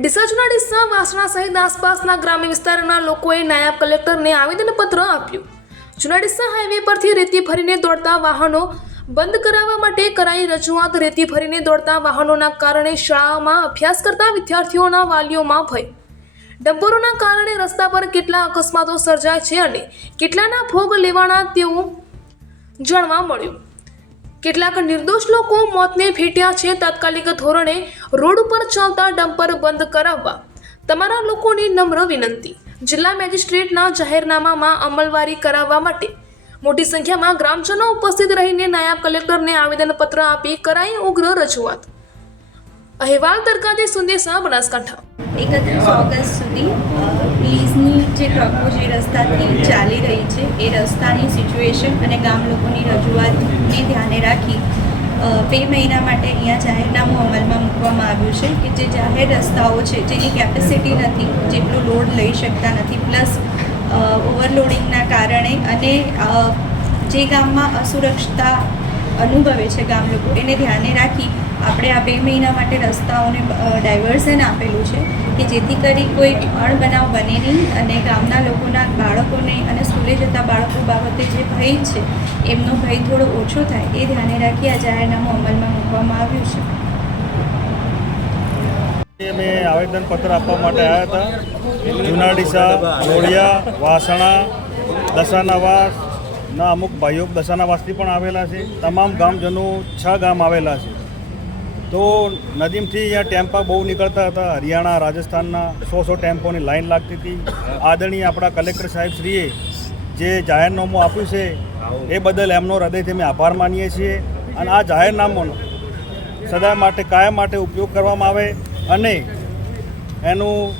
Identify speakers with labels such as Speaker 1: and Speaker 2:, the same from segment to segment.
Speaker 1: ડીસા ડીસા વાસણા સહિત આસપાસના ગ્રામ્ય વિસ્તારના લોકોએ નાયબ કલેક્ટરને આવેદનપત્ર આપ્યું. જુના ડીસા હાઈવે પરથી રેતી ભરીને દોડતા વાહનો બંધ કરાવવા માટે કરાઈ રજૂઆત. રેતી ભરીને દોડતા વાહનોના કારણે શાળામાં અભ્યાસ કરતા વિદ્યાર્થીઓના વાલીઓમાં ભય. ડબ્બરોના કારણે રસ્તા પર કેટલા અકસ્માતો સર્જાય છે અને કેટલાના ભોગ લેવાના તેવું જાણવા મળ્યું. કેટલાક નિર્દોષ લોકો મોતને ભેટ્યા છે તાત્કાલિક ધોરણે રોડ ઉપર ચાલતા ડમ્પર બંધ કરાવવા. તમારા લોકોની નમ્ર વિનંતી. જિલ્લા મેજિસ્ટ્રેટના જાહેરનામામાં અમલવારી કરાવવા માટે. મોટી સંખ્યામાં ગ્રામજનો ઉપસ્થિત રહીને નાયબ કલેક્ટરને આવેદનપત્ર આપી કરાઈ ઉગ્ર રજૂઆત. અહેવાલ તરકાતે સુંદેસા બનાસકાંઠા.
Speaker 2: એકત્રીસ ઓગસ્ટ સુધી પ્લીઝની જે ટ્રકો જે રસ્તાથી ચાલી રહી છે, એ રસ્તાની સિચ્યુએશન અને ગામ લોકોની રજૂઆતને ધ્યાને રાખી બે મહિના માટે અહીંયા જાહેરનામું અમલમાં મૂકવામાં આવ્યું છે કે જે જાહેર રસ્તાઓ છે, જેની કેપેસિટી નથી, જેટલો લોડ લઈ શકતા નથી પ્લસ ઓવરલોડિંગના કારણે અને જે ગામમાં અસુરક્ષતા અનુભવે છે ગામ લોકો. એને ધ્યાને રાખી આપણે આ બે મહિના માટે રસ્તાઓને ડાયવર્ઝન આપેલું છે કે જેથી કરી કોઈ અણબનાવ બને નહીં અને ગામના લોકોના બાળકોને અને સ્કૂલે જતા બાળકો બાબતે જે ભય છે, એમનો ભય થોડો ઓછો થાય, એ ધ્યાને રાખી આ જાહેરનામું અમલમાં મૂકવામાં આવ્યું છે.
Speaker 3: અમે આવેદનપત્ર આપવા માટે આવ્યા હતા. જુનાડીસા જોડિયા વાસણા દશાનાવાસના અમુક ભાઈઓ દશાનાવાસથી પણ આવેલા છે. તમામ ગામજનો છ ગામ આવેલા છે. તો નદીમથી અહીંયા ટેમ્પા બહુ નીકળતા હતા. હરિયાણા, રાજસ્થાનના સો સો ટેમ્પોની લાઈન લાગતી હતી. આદરણીય આપણા કલેક્ટર સાહેબ શ્રીએ જે જાહેરનામું આપ્યું છે, એ બદલ એમનો હૃદયથી અમે આભાર માનીએ છીએ. અને આ જાહેરનામાનો સદા માટે, કાયમ માટે ઉપયોગ કરવામાં આવે અને એનું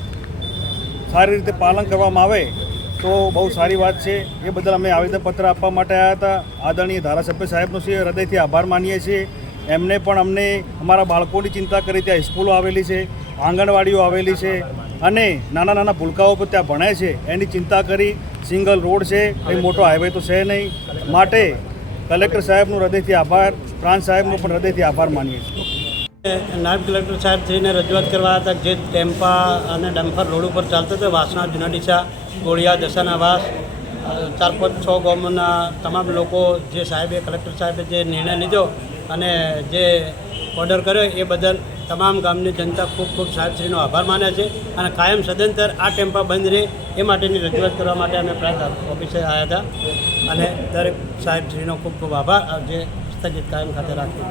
Speaker 3: સારી રીતે પાલન કરવામાં આવે તો બહુ સારી વાત છે. એ બદલ અમે આવેદનપત્ર આપવા માટે આવ્યા હતા. આદરણીય ધારાસભ્ય સાહેબનો છે. હૃદયથી આભાર માનીએ છીએ. એમને પણ અમને અમારા બાળકોની ચિંતા કરી ત્યાં સ્કૂલો આવેલી છે, આંગણવાડીઓ આવેલી છે અને નાના નાના ભૂલકાઓ પણ ત્યાં ભણે છે. એની ચિંતા કરી સિંગલ રોડ છે. એ મોટો હાઈવે તો છે નહીં. માટે કલેક્ટર સાહેબનો હૃદયથી આભાર, પ્રાંત સાહેબનો પણ હૃદયથી આભાર માનીએ છીએ.
Speaker 4: નાયબ કલેક્ટર સાહેબ થઈને રજૂઆત કરવા હતા જે ટેમ્પા અને ડમ્ફર રોડ ઉપર ચાલતો હતો, વાસણા જુના ડીસા. ગોળિયા દશાનાવાસ ચાર, પાંચ, છ ગામના તમામ લોકો જે સાહેબે, કલેક્ટર સાહેબે જે નિર્ણય લીધો અને જે ઓર્ડર કર્યો એ બદલ તમામ ગામની જનતા ખૂબ ખૂબ સાહેબશ્રીનો આભાર માને છે અને કાયમ સદંતર આ ટેમ્પા બંધ રહે એ માટેની રજૂઆત કરવા માટે અમે પ્રાંત ઓફિસે આવ્યા હતા અને દરેક સાહેબશ્રીનો ખૂબ ખૂબ આભાર. જે સ્થગિત કાયમ ખાતે રાખ્યું